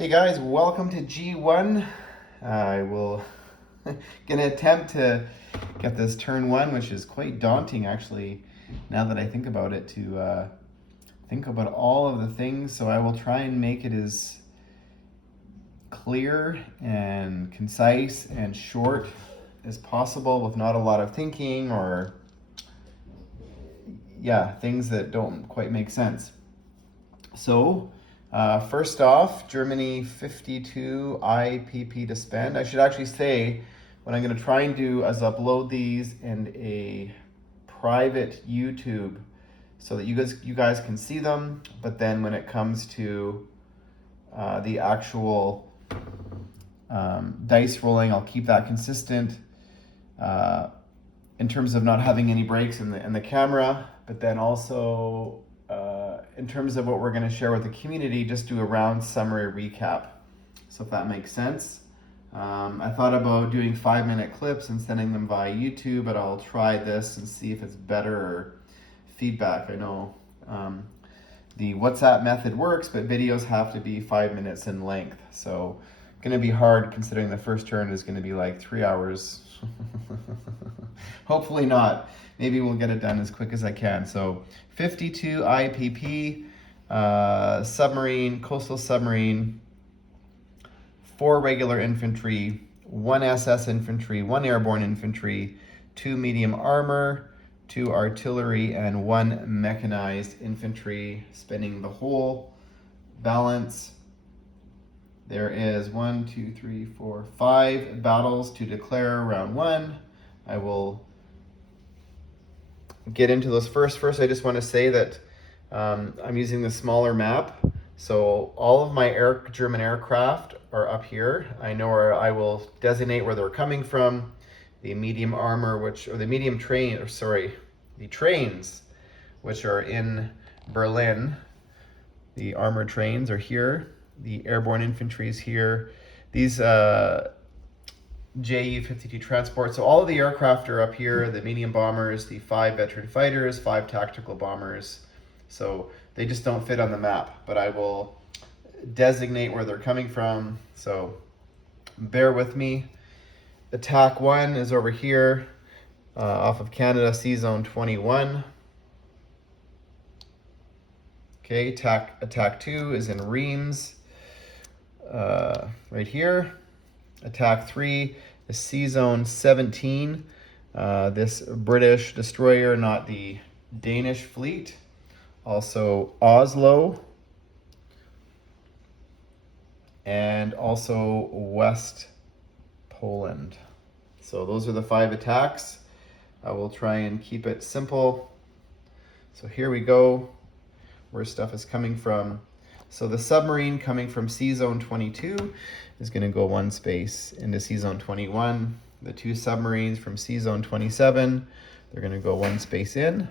Hey guys, welcome to G1. I will gonna attempt to get this turn one, which is quite daunting actually, now that I think about it, to think about all of the things. So I will try and make it as clear and concise and short as possible with not a lot of thinking or things that don't quite make sense. So first off, Germany 52 IPP to spend. I should actually say what I'm going to try and do is upload these in a private YouTube so that you guys can see them. But then when it comes to the actual dice rolling, I'll keep that consistent in terms of not having any breaks in the camera. But then also in terms of what we're going to share with the community, just do a round summary recap. So if that makes sense. I thought about doing 5-minute clips and sending them via YouTube, but I'll try this and see if it's better feedback. I know the WhatsApp method works, but videos have to be 5 minutes in length. So going to be hard considering the first turn is going to be like 3 hours. Hopefully not. Maybe we'll get it done as quick as I can. So 52 IPP, submarine, coastal submarine, 4 regular infantry, 1 SS infantry, 1 airborne infantry, 2 medium armor, 2 artillery, and 1 mechanized infantry, spinning the whole balance. There is 1, 2, 3, 4, 5 battles to declare round 1. I will get into those first. First, I just want to say that I'm using the smaller map. So all of my German aircraft are up here. I know where I will designate where they're coming from. The medium armor, the trains, which are in Berlin. The armored trains are here. The airborne infantry is here. These Ju-52 transport. So all of the aircraft are up here, the medium bombers, the 5 veteran fighters, 5 tactical bombers. So they just don't fit on the map, but I will designate where they're coming from. So bear with me. Attack 1 is over here off of Canada, C-Zone 21. Okay, attack 2 is in Reims, right here. Attack 3 is C-Zone 17. This British destroyer, not the Danish fleet. Also Oslo. And also West Poland. So those are the 5 attacks. I will try and keep it simple. So here we go, where stuff is coming from. So the submarine coming from C-Zone 22 is going to go 1 space into C-Zone 21. The 2 submarines from C-Zone 27, they're going to go 1 space in.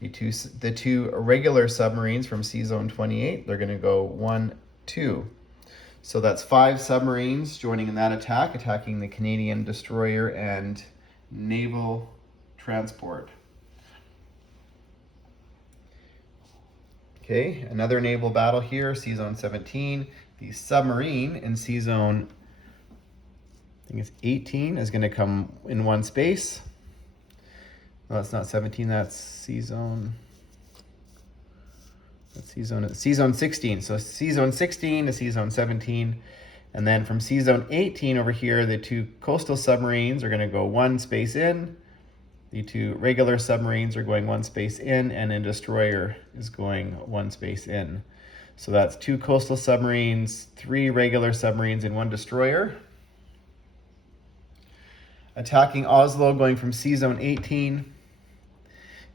The two regular submarines from C-Zone 28, they're going to go 1, 2. So that's 5 submarines joining in that attack, attacking the Canadian destroyer and naval transport. Okay, another naval battle here, C-Zone 17. The submarine in C-Zone, I think it's 18, is going to come in 1 space. No, that's not 17, that's C-Zone. That's C-Zone 16. So C-Zone 16 to C-Zone 17. And then from C-Zone 18 over here, the 2 coastal submarines are going to go 1 space in. The 2 regular submarines are going 1 space in, and a destroyer is going 1 space in. So that's 2 coastal submarines, 3 regular submarines, and 1 destroyer. Attacking Oslo, going from C-Zone 18,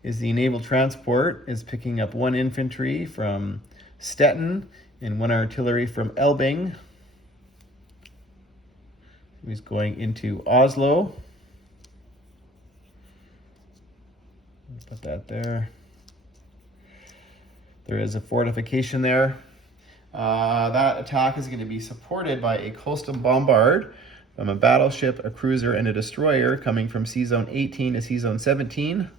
is the naval transport, is picking up 1 infantry from Stettin and 1 artillery from Elbing. He's going into Oslo. Put that there. There is a fortification there. That attack is going to be supported by a coastal bombard from a battleship, a cruiser, and a destroyer coming from C-Zone 18 to C-Zone 17.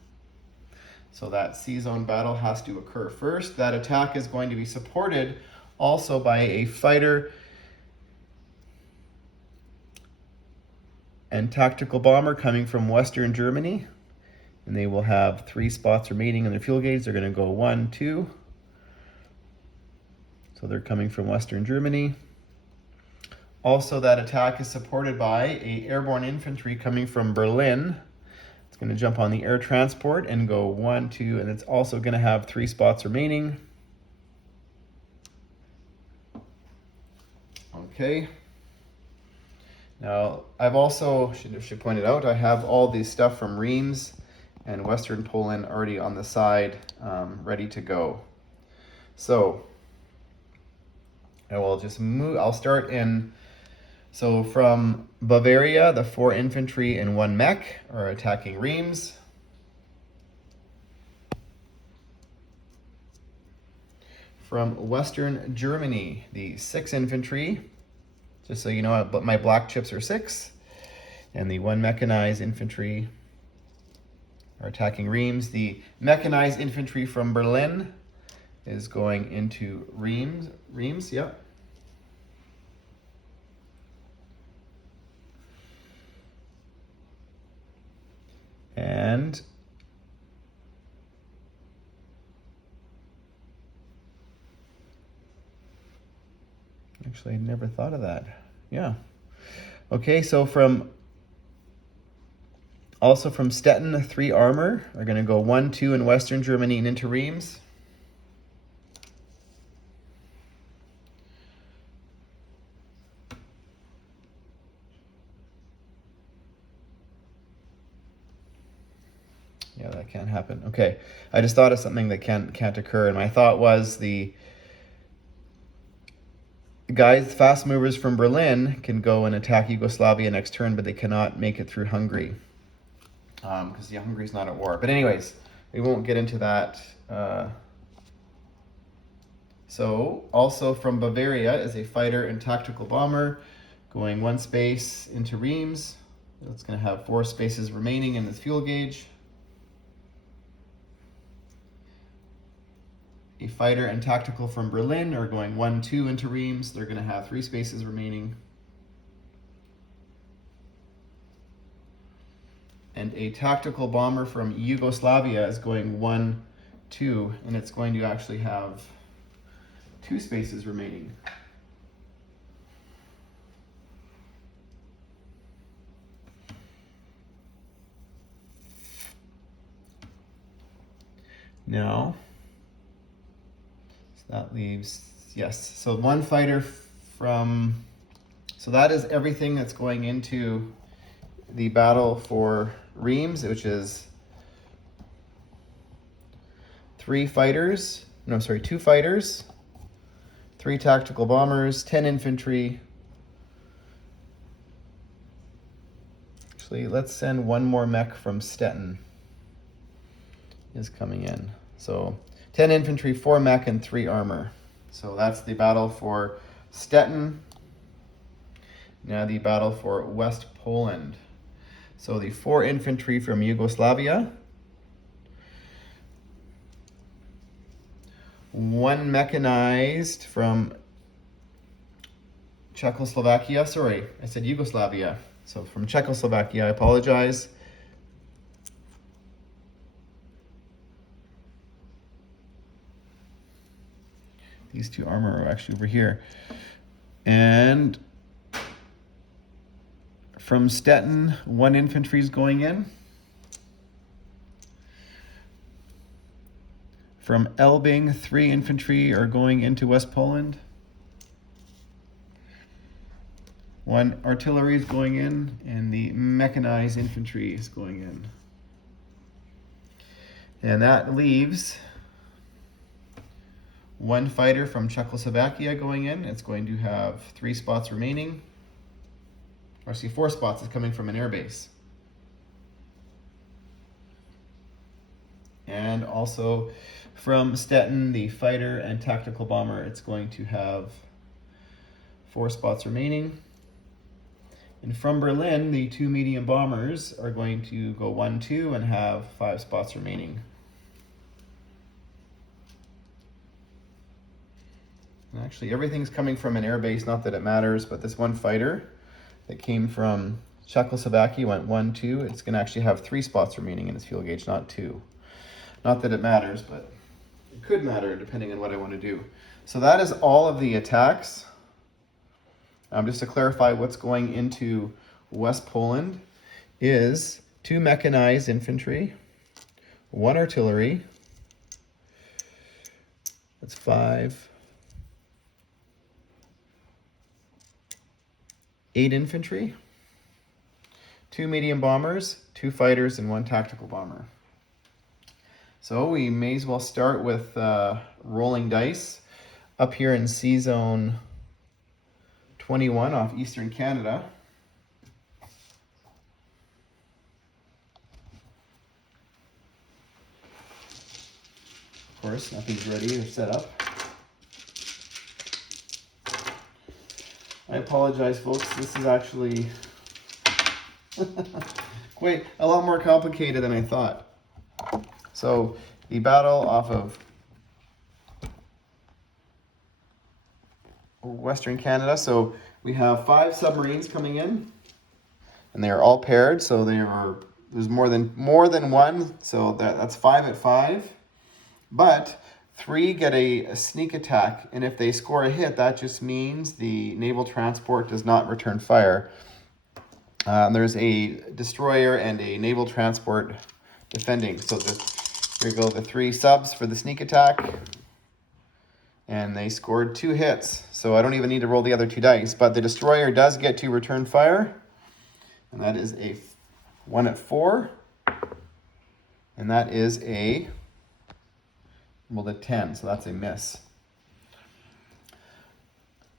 So that C-Zone battle has to occur first. That attack is going to be supported also by a fighter and tactical bomber coming from Western Germany. And they will have 3 spots remaining in their fuel gauge. They're going to go 1, 2. So they're coming from Western Germany. Also, that attack is supported by a airborne infantry coming from Berlin. It's going to jump on the air transport and go 1, 2, and it's also going to have 3 spots remaining. Okay. Now, I've also, should point it out, I have all the stuff from Reims and Western Poland already on the side, ready to go. So, I will just move, I'll start in, so from Bavaria, the 4 infantry and 1 mech are attacking Reims. From Western Germany, the 6 infantry, just so you know, but my black chips are 6, and the 1 mechanized infantry are attacking Reims. The mechanized infantry from Berlin is going into Reims, yep. And actually, I never thought of that. Yeah. Okay, so also from Stettin, 3 armor are going to go 1, 2 in Western Germany and into Reims. Yeah, that can't happen. Okay, I just thought of something that can't occur, and my thought was the guys, fast movers from Berlin, can go and attack Yugoslavia next turn, but they cannot make it through Hungary because Hungary's not at war. But anyways, we won't get into that. So also from Bavaria is a fighter and tactical bomber going 1 space into Reims. It's going to have 4 spaces remaining in this fuel gauge. A fighter and tactical from Berlin are going 1, 2 into Reims. They're going to have 3 spaces remaining. And a tactical bomber from Yugoslavia is going 1, 2, and it's going to actually have 2 spaces remaining. Now, that leaves, yes, so 1 fighter from, so that is everything that's going into the battle for Reims, which is 2 fighters, 3 tactical bombers, 10 infantry. Actually, let's send 1 more mech from Stettin is coming in. So 10 infantry, 4 mech, and 3 armor. So that's the battle for Stettin. Now the battle for West Poland. So the 4 infantry from Yugoslavia, 1 mechanized from Czechoslovakia. Sorry, I said Yugoslavia. So from Czechoslovakia, I apologize. These 2 armor are actually over here. And from Stettin, 1 infantry is going in. From Elbing, 3 infantry are going into West Poland. 1 artillery is going in, and the mechanized infantry is going in. And that leaves 1 fighter from Czechoslovakia going in. It's going to have 3 spots remaining. Or 4 spots is coming from an airbase. And also from Stettin, the fighter and tactical bomber, it's going to have 4 spots remaining. And from Berlin, the 2 medium bombers are going to go 1, 2 and have 5 spots remaining. And actually, everything's coming from an air base, not that it matters, but this one fighter that came from Czechoslovakia went 1, 2. It's going to actually have 3 spots remaining in its fuel gauge, not 2. Not that it matters, but it could matter depending on what I want to do. So that is all of the attacks. Just to clarify, what's going into West Poland is 2 mechanized infantry, 1 artillery, that's 5, 8 infantry, 2 medium bombers, 2 fighters, and 1 tactical bomber. So we may as well start with rolling dice up here in C Zone 21 off Eastern Canada. Of course, nothing's ready or set up. I apologize, folks. This is actually quite a lot more complicated than I thought. So the battle off of Western Canada. So we have 5 submarines coming in, and they are all paired. So there's more than one. So that's 5 at 5. But 3 get a sneak attack, and if they score a hit, that just means the naval transport does not return fire. There's a destroyer and a naval transport defending. So here go the 3 subs for the sneak attack, and they scored 2 hits. So I don't even need to roll the other 2 dice, but the destroyer does get to return fire, and that is a 1 at 4, and that is a rolled a 10, so that's a miss.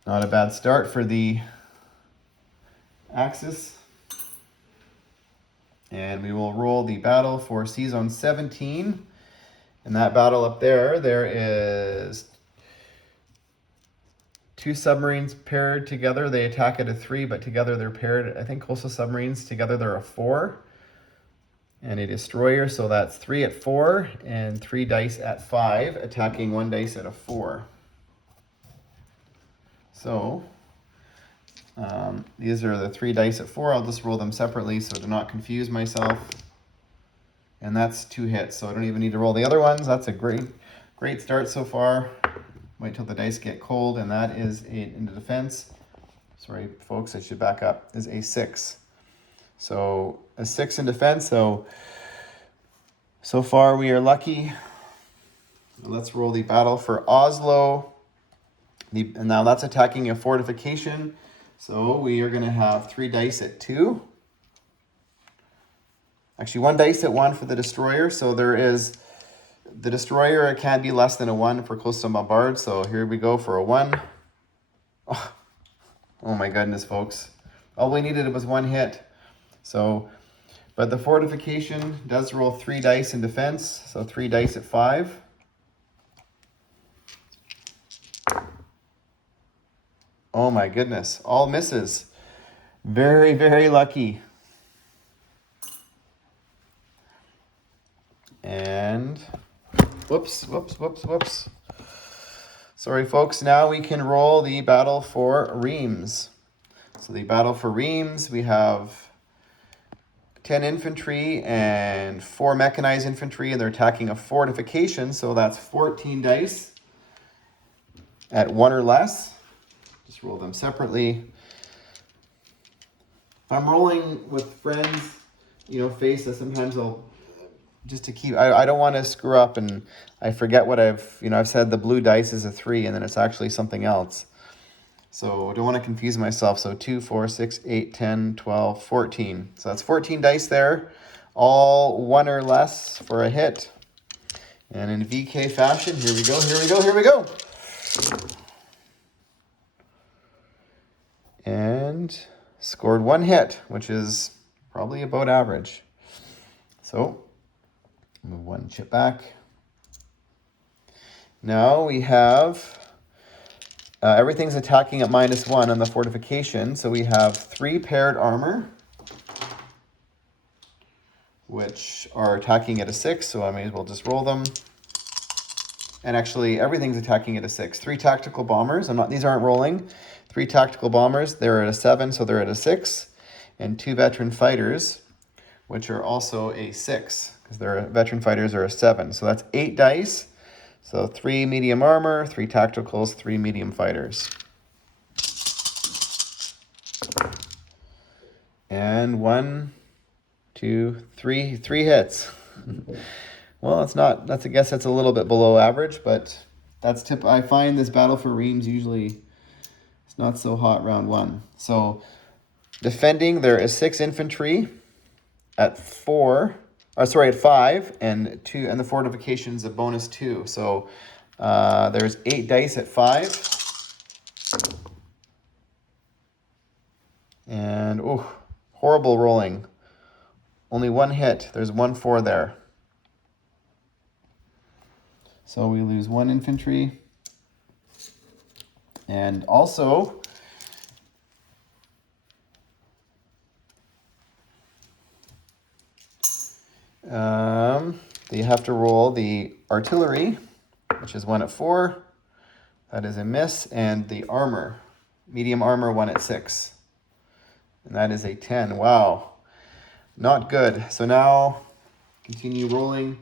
Not a bad start for the Axis. And we will roll the battle for C Zone 17. In that battle up there is 2 submarines paired together. They attack at a 3, but together they're paired. I think coastal submarines together they're a 4. And a destroyer, so that's 3 at 4 and 3 dice at 5, attacking 1 dice at a 4. So these are the 3 dice at 4. I'll just roll them separately so to not confuse myself. And that's 2 hits, so I don't even need to roll the other ones. That's a great start so far. Wait till the dice get cold, and that is in the defense. Sorry, folks, I should back up. Is a 6. So a 6 in defense. So far we are lucky. Let's roll the battle for Oslo. And now that's attacking a fortification. So we are going to have 3 dice at 2. Actually, 1 dice at 1 for the destroyer. So there is the destroyer. It can't be less than a 1 for coastal bombard. So here we go for a 1. Oh my goodness, folks! All we needed was 1 hit. So, but the fortification does roll 3 dice in defense, so 3 dice at 5. Oh my goodness, all misses. Very, very lucky. And, whoops. Sorry, folks, now we can roll the battle for Reims. So the battle for Reims, we have 10 infantry and 4 mechanized infantry, and they're attacking a fortification, so that's 14 dice at 1 or less. Just roll them separately. I'm rolling with friends, faces. Sometimes I'll, just to keep, I don't want to screw up and I forget what I've said the blue dice is a 3 and then it's actually something else. So I don't want to confuse myself. So 2, 4, 6, 8, 10, 12, 14. So that's 14 dice there, all 1 or less for a hit. And in VK fashion, here we go. And scored 1 hit, which is probably about average. So move 1 chip back. Now we have everything's attacking at -1 on the fortification. So we have 3 paired armor, which are attacking at a 6. So I may as well just roll them. and actually everything's attacking at a 6. 3 tactical bombers, these aren't rolling. 3 tactical bombers, they're at a 7, so they're at a 6. And 2 veteran fighters, which are also a 6, because their veteran fighters are a 7. So that's 8 dice. So 3 medium armor, 3 tacticals, 3 medium fighters. And 1, 2, 3 hits. Well, I guess that's a little bit below average, but I find this Battle for Reims usually it's not so hot round 1. So defending, there is 6 infantry at 5, and the fortifications a bonus 2. So there's 8 dice at 5. And horrible rolling. Only 1 hit. There's 1 4 there. So we lose 1 infantry. And also, you have to roll the artillery, which is 1 at 4. That is a miss. And the armor, medium armor, 1 at 6. And that is a 10. Wow. Not good. So now, continue rolling.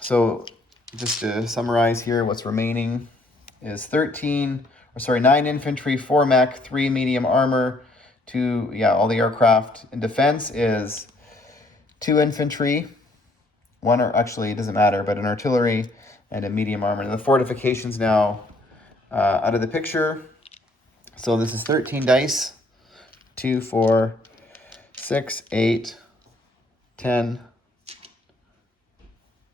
So just to summarize here, what's remaining is 9 infantry, 4 mech, 3 medium armor, 2, all the aircraft. In defense is 2 infantry, 1, or actually it doesn't matter, but an artillery and a medium armor. And the fortifications now out of the picture. So this is 13 dice, 2, 4, 6, 8, 10,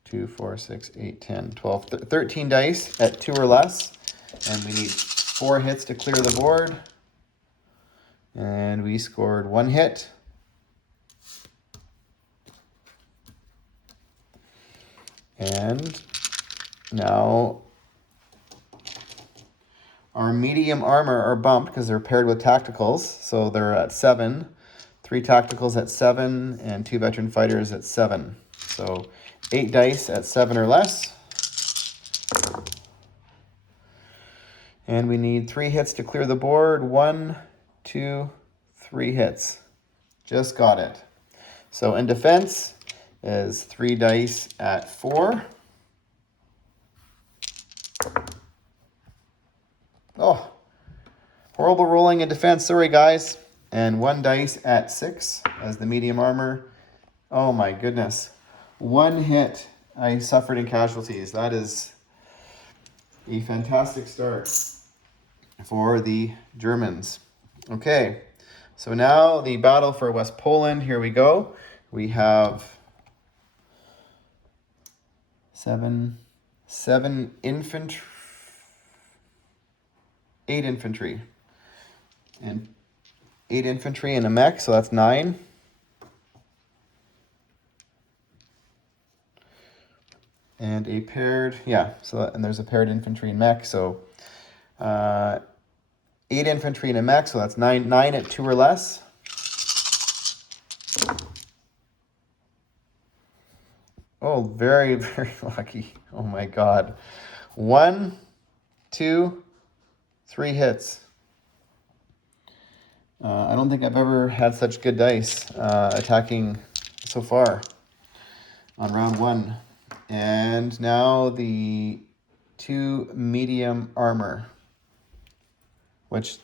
2, 4, 6, 8, 10, 12, 13 dice at 2 or less. And we need 4 hits to clear the board. And we scored 1 hit. And now our medium armor are bumped because they're paired with tacticals. So they're at 7. 3 tacticals at 7 and 2 veteran fighters at 7. So 8 dice at 7 or less. And we need 3 hits to clear the board. 1, 2, 3 hits. Just got it. So in defense is 3 dice at 4. Oh, horrible rolling in defense. Sorry, guys. And 1 dice at 6 as the medium armor. Oh my goodness. 1 hit I suffered in casualties. That is a fantastic start for the Germans. Okay, so now the battle for West Poland. Here we go. We have 7 infantry, 8 infantry, and 8 infantry and a mech, so that's 9. And a paired, and there's a paired infantry and mech, so 8 infantry and a mech, so that's 9 at 2 or less. Oh, very, very lucky. Oh my God. 1, 2, 3 hits. I don't think I've ever had such good dice attacking so far on round 1. And now the 2 medium armor, which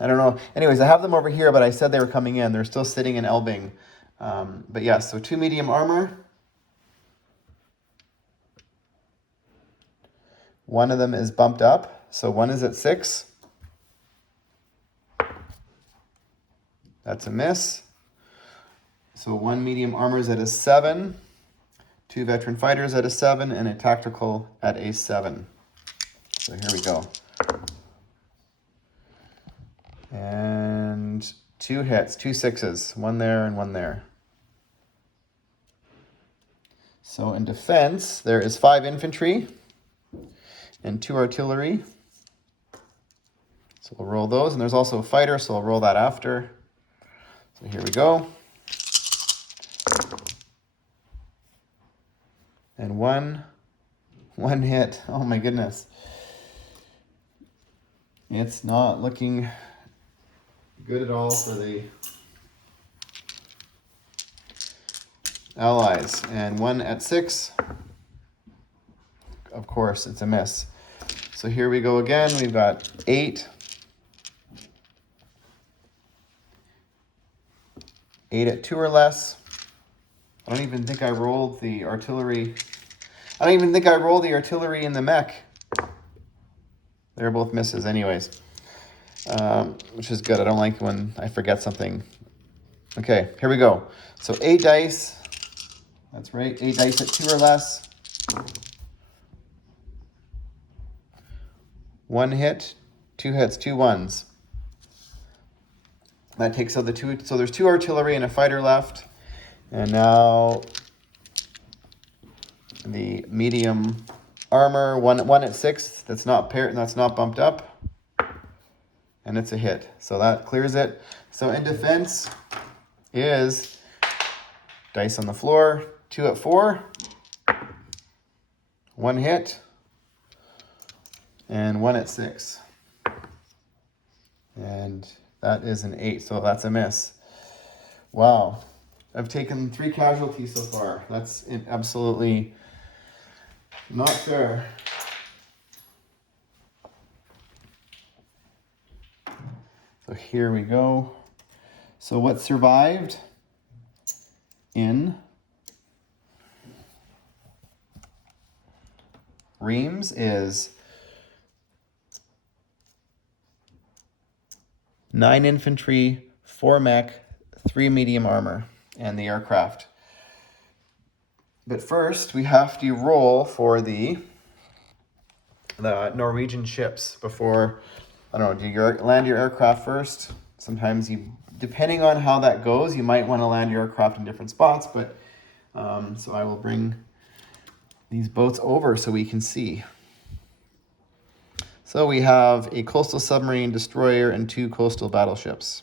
I don't know. Anyways, I have them over here, but I said they were coming in. They're still sitting in Elbing. But yes, so 2 medium armor. One of them is bumped up, so 1 is at 6. That's a miss. So 1 medium armor is at a 7. 2 veteran fighters at a 7, and a tactical at a 7. So here we go. And 2 hits, 2 6s, 1 there and 1 there. So in defense, there is 5 infantry and 2 artillery. So we'll roll those, and there's also a fighter, so I'll roll that after. So here we go. And 1, One hit. Oh my goodness. It's not looking good at all for the Allies. And 1 at 6. Of course, it's a miss. So here we go again. We've got 8. 8 at 2 or less. I don't even think I rolled the artillery. I don't even think I rolled the artillery in the mech. They're both misses anyways, which is good. I don't like when I forget something. Okay, here we go. So 8 dice. That's right, 8 dice at 2 or less. 1 hit, 2 hits, 2 ones. That takes out the 2. So there's 2 artillery and a fighter left. And now the medium armor, 1 at 6. That's not paired. That's not bumped up. And it's a hit. So that clears it. So in defense is dice on the floor. 2 at 4. 1 hit. And 1 at 6. And that is an 8. So that's a miss. Wow. I've taken 3 casualties so far. That's absolutely not fair. So here we go. So what survived in Reims is 9 infantry, 4 mech, 3 medium armor, and the aircraft. But first, we have to roll for the Norwegian ships before, I don't know, do you land your aircraft first? Sometimes you, depending on how that goes, you might want to land your aircraft in different spots, but so I will bring these boats over so we can see. So we have a coastal submarine destroyer and 2 coastal battleships.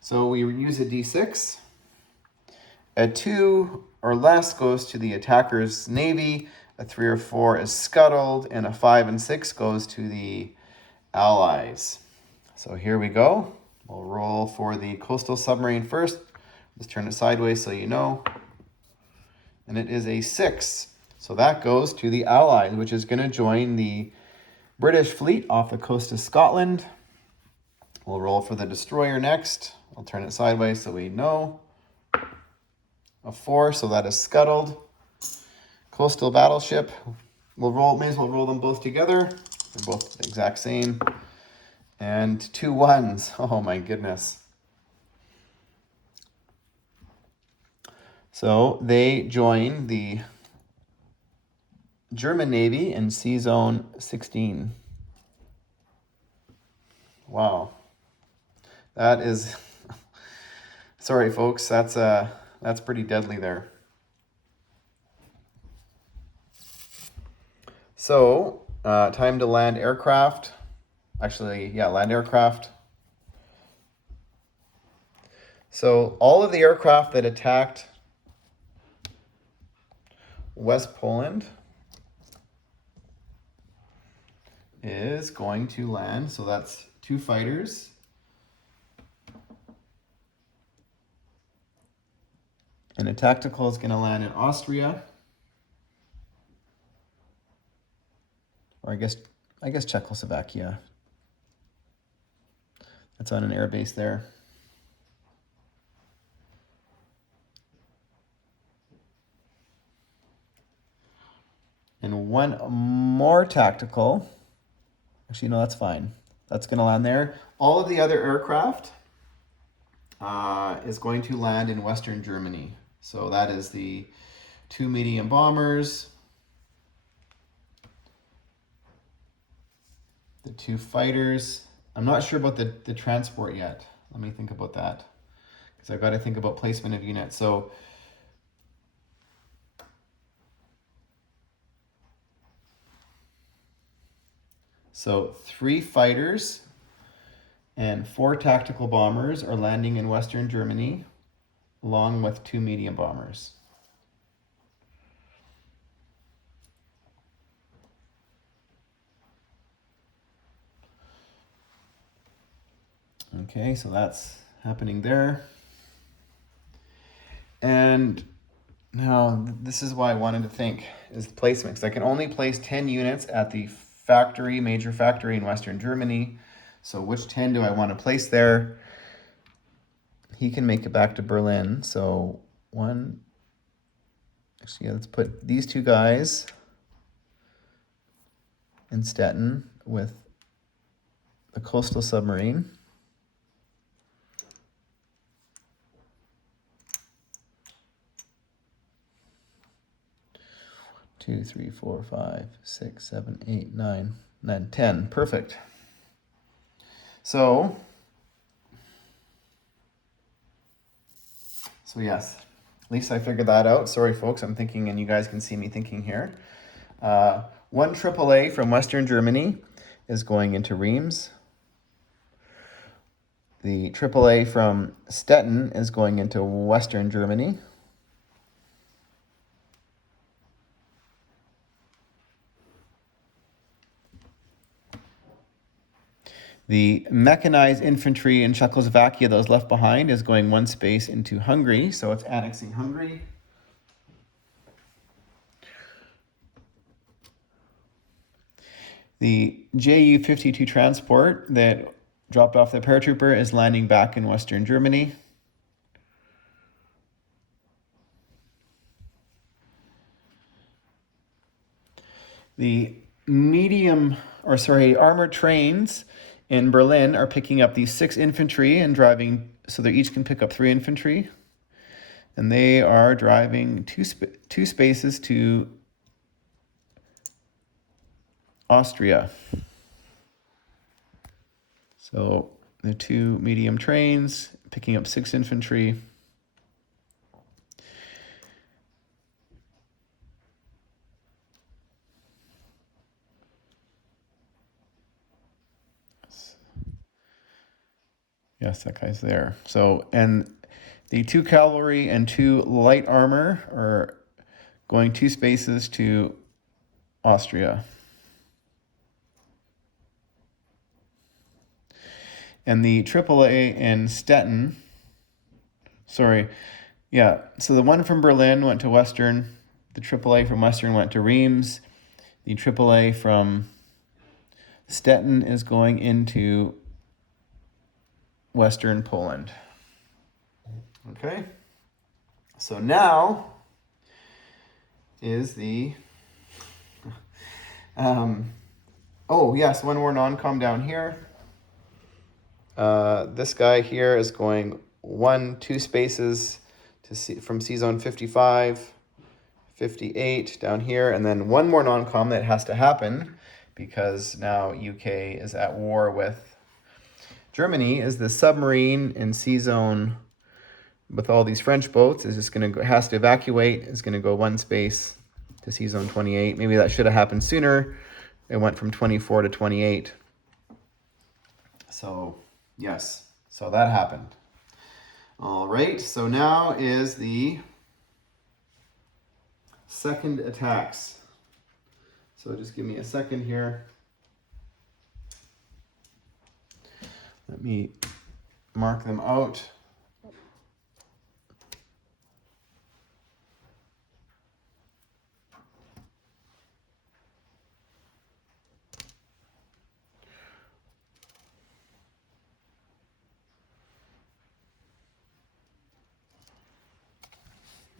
So we use a D6. A 2 or less goes to the attacker's navy. A 3 or 4 is scuttled, and a 5 and 6 goes to the Allies. So here we go. We'll roll for the coastal submarine first. Let's turn it sideways so you know. And it is a 6. So that goes to the Allies, which is going to join the British fleet off the coast of Scotland. We'll roll for the destroyer next. I'll turn it sideways so we know. A 4, so that is scuttled. Coastal battleship. May as well roll them both together. They're both the exact same. And 2 1s. Oh my goodness. So they join the German Navy in Sea Zone 16. Wow. That is, sorry folks, that's pretty deadly there. So, time to land aircraft. Actually, yeah, land aircraft. So all of the aircraft that attacked West Poland is going to land. So that's 2 fighters. And a tactical is going to land in Austria. Or I guess Czechoslovakia. That's on an air base there. And 1 more tactical. Actually, no, that's fine. That's going to land there. All of the other aircraft is going to land in Western Germany. So that is the 2 medium bombers, the 2 fighters. I'm not sure about the transport yet. Let me think about that, because I've got to think about placement of units. So 3 fighters and 4 tactical bombers are landing in Western Germany, along with 2 medium bombers. Okay, so that's happening there. And now this is why I wanted to think is the placement, because I can only place 10 units at the factory, major factory in Western Germany. So which 10 do I want to place there? He can make it back to Berlin. So one, actually, yeah, let's put these two guys in Stettin with the coastal submarine. Two, three, four, 5, 6, 7, 8, 9, 10. Perfect. So yes, at least I figured that out. Sorry, folks, I'm thinking, and you guys can see me thinking here. One AAA from Western Germany is going into Reims. The AAA from Stettin is going into Western Germany. The mechanized infantry in Czechoslovakia that was left behind is going one space into Hungary, so it's annexing Hungary. The Ju-52 transport that dropped off the paratrooper is landing back in Western Germany. The armored trains in Berlin are picking up these 6 infantry and driving, so they each can pick up 3 infantry. And they are driving two spaces to Austria. So the 2 medium trains picking up 6 infantry. Yes, that guy's there. So, and the 2 cavalry and 2 light armor are going 2 spaces to Austria. And the AAA in Stettin, so the one from Berlin went to Western, the AAA from Western went to Reims, the AAA from Stettin is going into Western Poland. Okay, so now is the, oh yes, one more non-com down here. This guy here is going 2 spaces from C-Zone 55, 58 down here, and then one more non-com that has to happen because now UK is at war with Germany, is the submarine in C-Zone with all these French boats is just has to evacuate. It's going to go 1 space to C-Zone 28. Maybe that should have happened sooner. It went from 24 to 28. So yes, so that happened. All right, so now is the second attacks. So just give me a second here. Let me mark them out.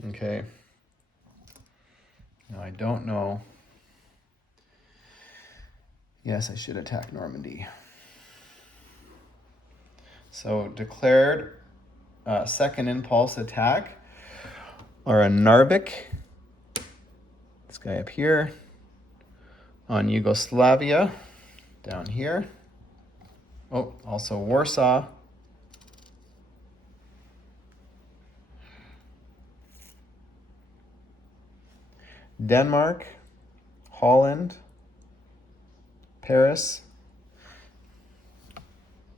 Okay. Now I don't know. Yes, I should attack Normandy. So declared second impulse attack are a Narvik, this guy up here, on Yugoslavia, down here. Oh, also Warsaw. Denmark, Holland, Paris,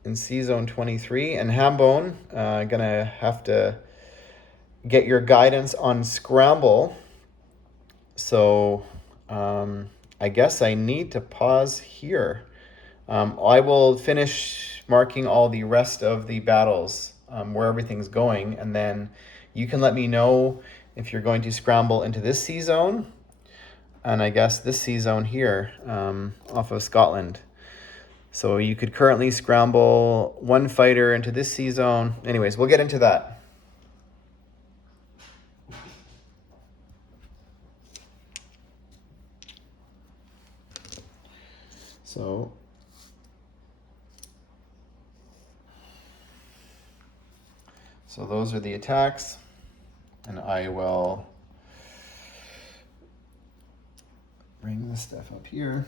in C-Zone 23, and Hambone, gonna have to get your guidance on scramble. So I guess I need to pause here. I will finish marking all the rest of the battles, where everything's going, and then you can let me know if you're going to scramble into this sea zone, and I guess this sea zone here, off of Scotland. So you could currently scramble one fighter into this sea zone. Anyways, we'll get into that. So those are the attacks, and I will bring this stuff up here.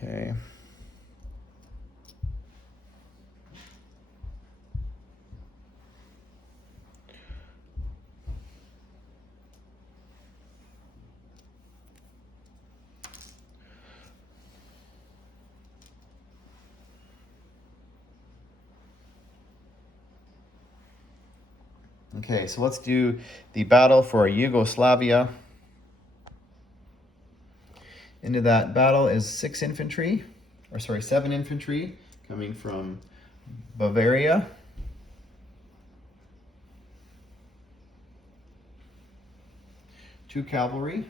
Okay. Okay, so let's do the battle for Yugoslavia. Into that battle is 7 infantry coming from Bavaria. Two cavalry.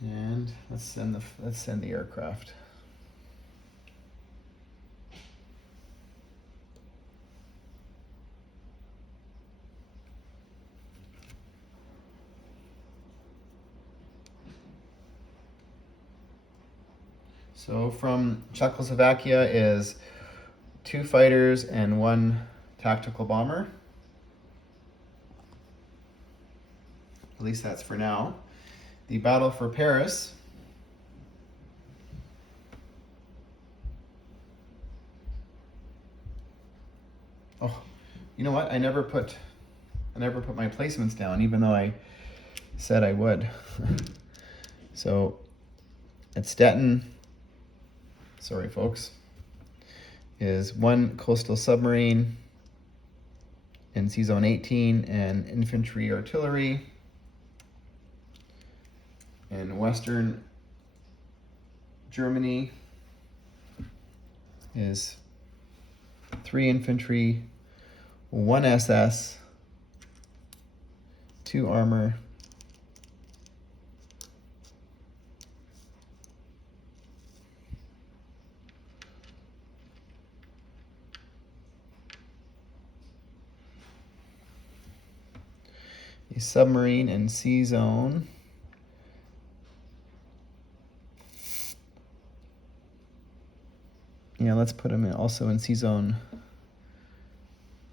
And let's send the aircraft. So from Czechoslovakia is 2 fighters and 1 tactical bomber. At least that's for now. The battle for Paris. Oh, you know what? I never put my placements down, even though I said I would. So at Stettin, sorry folks, is 1 coastal submarine in Sea Zone 18 and infantry artillery. In Western Germany is 3 infantry, 1 SS, 2 armor, a submarine in Sea Zone. Yeah, let's put him also in Sea Zone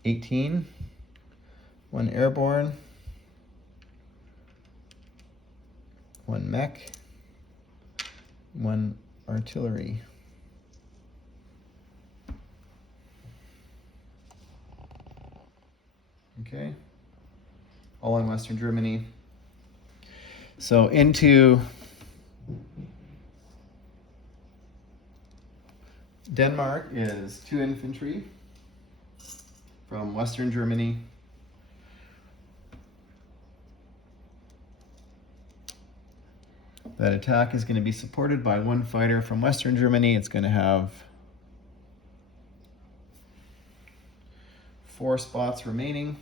18. 1 airborne, 1 mech, 1 artillery. Okay, all in Western Germany. So into Denmark is 2 infantry from Western Germany. That attack is going to be supported by 1 fighter from Western Germany. It's going to have 4 spots remaining.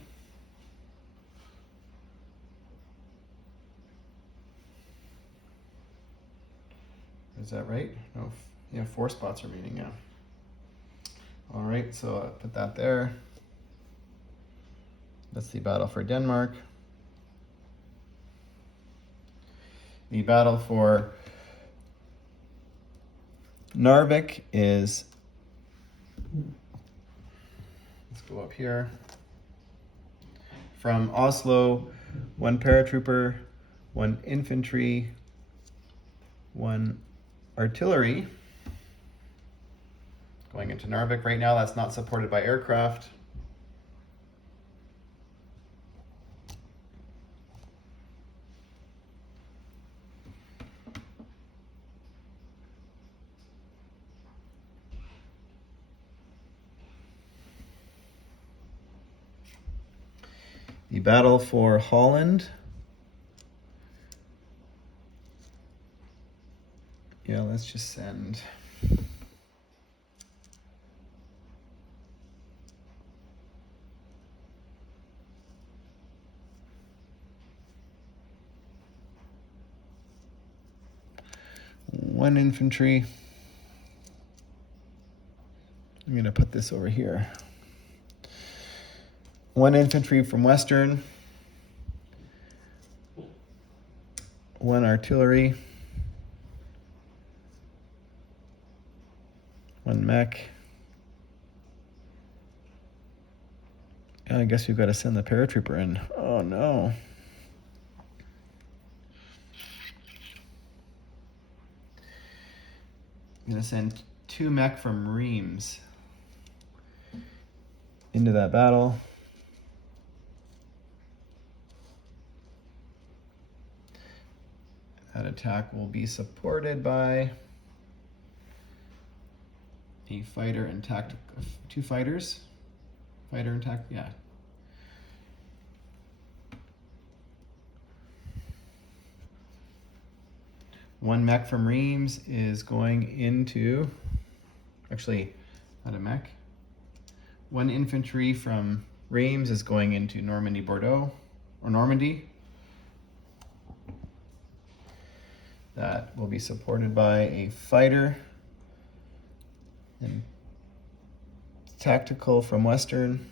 Is that right? No, yeah, 4 spots remaining, yeah. All right, so I'll put that there. That's the battle for Denmark. The battle for Narvik is, let's go up here, from Oslo, 1 paratrooper, 1 infantry, 1 artillery. Going into Narvik right now, that's not supported by aircraft. The battle for Holland. Yeah, let's just send. One infantry. I'm going to put this over here. 1 infantry from Western. 1 artillery. 1 mech. I guess we've got to send the paratrooper in. Oh no. I'm going to send 2 mech from Reims into that battle. That attack will be supported by a fighter and 2 fighters. Fighter and yeah. One mech from Reims is going into, actually, not a mech. 1 infantry from Reims is going into Normandy, Bordeaux, or Normandy. That will be supported by a fighter and tactical from Western.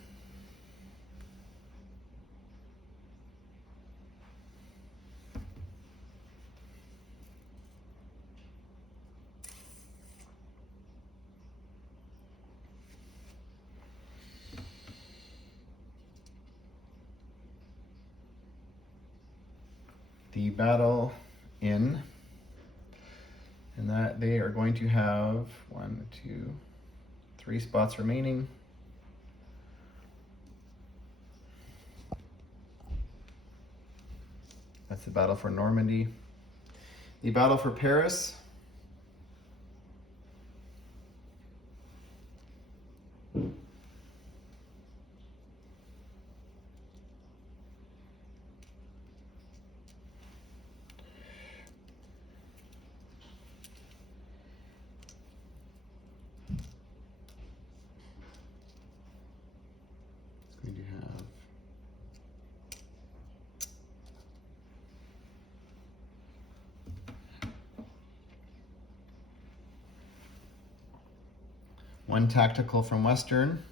The battle in, and that they are going to have 1, 2, 3 spots remaining. That's the battle for Normandy. The battle for Paris. Going to have one tactical from Western.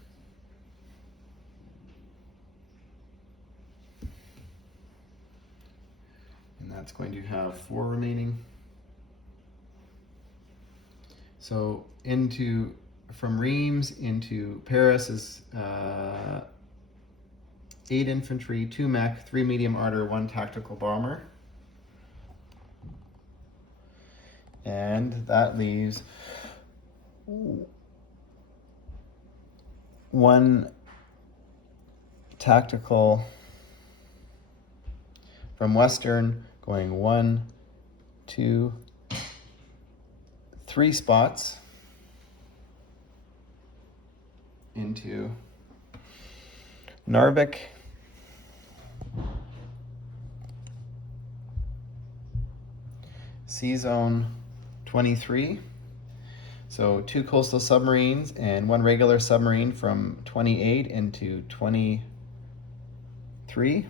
And that's going to have 4 remaining. So from Reims into Paris is 8 infantry, 2 mech, 3 medium armor, 1 tactical bomber. And that leaves 1 tactical from Western going 1, 2, 3 spots into Narvik. Sea Zone 23. So 2 coastal submarines and 1 regular submarine from 28 into 23.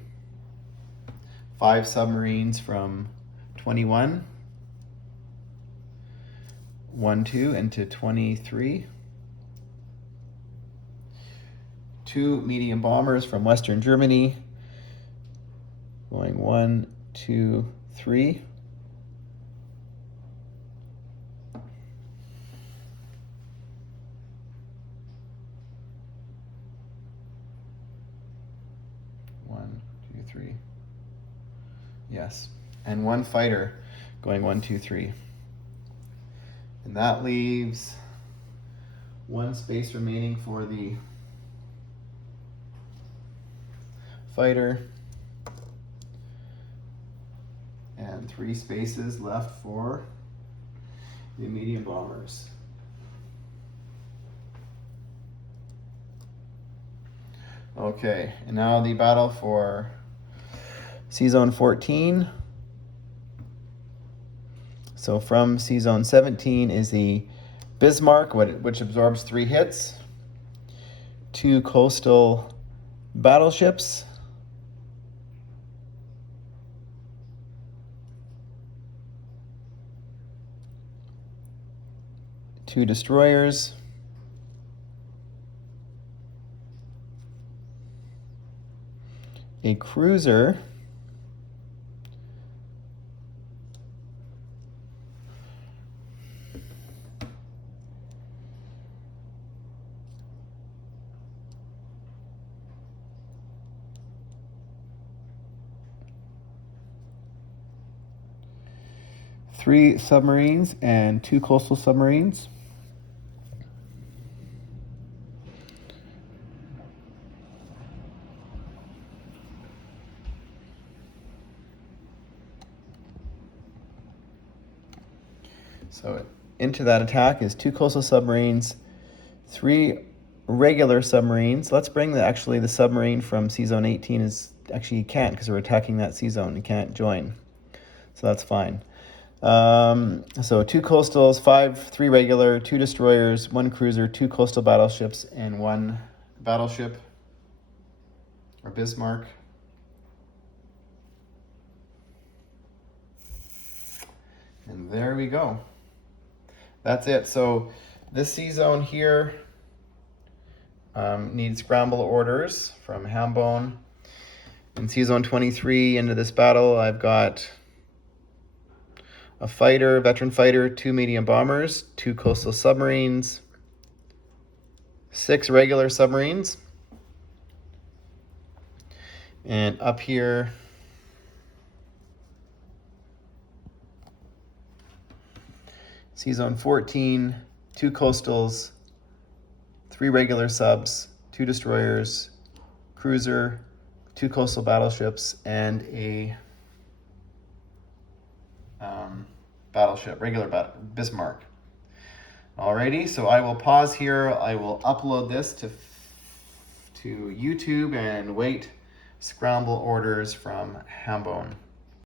5 submarines from 21. 1, 2 into 23. 2 medium bombers from Western Germany going 1, 2, 3. One, two, three. Yes. And 1 fighter going 1, 2, 3. And that leaves 1 space remaining for the fighter. And 3 spaces left for the medium bombers. Okay, and now the battle for C-Zone 14. So from C-Zone 17 is the Bismarck, which absorbs 3 hits, 2 coastal battleships, two destroyers, a cruiser, three submarines and 2 coastal submarines. So into that attack is 2 coastal submarines, 3 regular submarines. Let's bring the submarine from C-Zone 18 is actually you can't because we're attacking that C-Zone. You can't join. So that's fine. So 2 coastals, 3 regular, 2 destroyers, 1 cruiser, 2 coastal battleships, and 1 battleship or Bismarck. And there we go. That's it. So this C-Zone here needs scramble orders from Hambone. In C-Zone 23 into this battle, I've got a fighter, veteran fighter, 2 medium bombers, 2 coastal submarines, 6 regular submarines. And up here, C-Zone 14, 2 coastals, 3 regular subs, 2 destroyers, cruiser, 2 coastal battleships, and a battleship, Bismarck. Alrighty, so I will pause here. I will upload this to YouTube and wait scramble orders from Hambone.